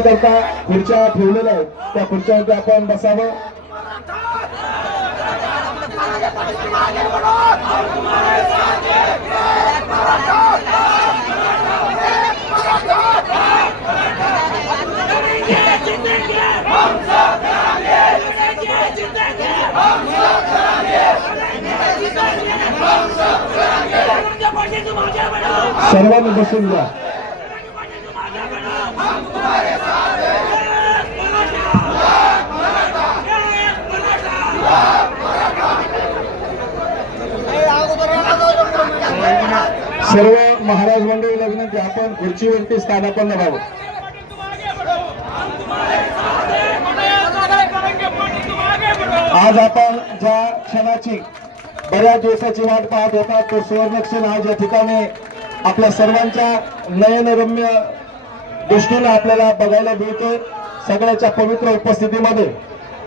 करता खुर्च्या ठेवलेल्या आहेत. त्या खुर्च्यावरती आपण बसावं. सर्वांनी बसून द्या सर्व महाराज मंडळीला विनंती आपण खुर्चीवरती स्थानापन्न व्हावं. आज आपण ज्या क्षणाची बऱ्याच दिवसाची वाट पाहत होता तो सुवर्णक्षण आज या ठिकाणी आपल्या सर्वांच्या नयनरम्य दृष्टीने आपल्याला बघायला मिळतोय. सगळ्याच्या पवित्र उपस्थितीमध्ये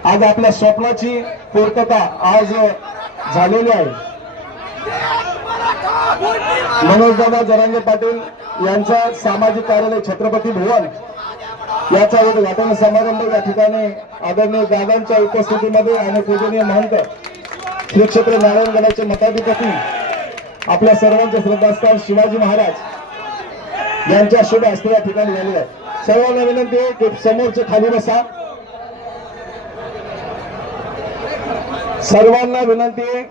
आज आपल्या स्वप्नाची पूर्तता आज झालेली आहे. मनोजदादा जरांगे पाटील यांचा सामाजिक कार्यालय छत्रपती भुवन याचा उद्घाटन समारंभ या ठिकाणी आदरणीय दादांच्या उपस्थितीमध्ये आणि पूजनीय महंत श्री क्षेत्र नारायणगडाचे मताधिपती आपल्या सर्वांचे श्रद्धास्थान शिवाजी महाराज यांच्या शुभ हस्ते या ठिकाणी झालेले आहे. सर्वांना विनंती आहे की समोरचे खाली बसा. सर्वांना विनंती आहे